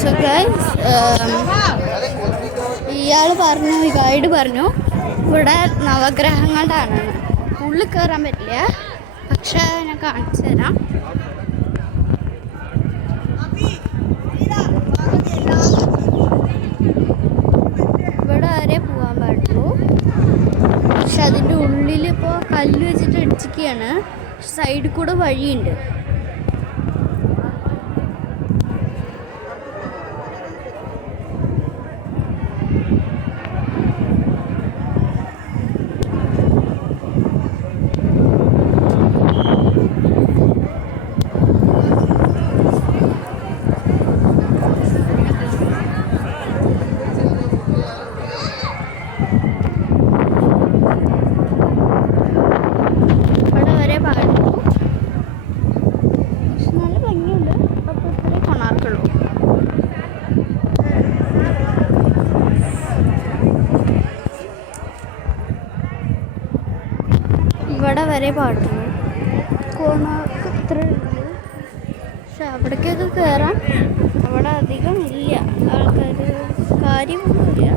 So guys, ഇയാൾ പറഞ്ഞു, ഈ ഗൈഡ് പറഞ്ഞു ഇവിടെ നവഗ്രഹങ്ങളുടെ ആണ്. ഉള്ളിൽ കയറാൻ പറ്റില്ല, പക്ഷെ ഞാൻ കാണിച്ചു തരാം. ഇവിടെ വരെ പോകാൻ പാടുള്ളൂ. പക്ഷെ അതിൻ്റെ ഉള്ളിൽ ഇപ്പോൾ കല്ല് വെച്ചിട്ട് ഇടിച്ചിരിക്കുകയാണ്. സൈഡിൽ കൂടെ വഴിയുണ്ട്. ഇവിടെ വരെ പാടുള്ളൂ. കോണാർക്ക് ഇത്ര ഉണ്ട്, പക്ഷെ അവിടേക്കൊക്കെ കയറാൻ അവിടെ അധികം ഇല്ല ആൾക്കാർ, കാര്യമൊന്നുമില്ല.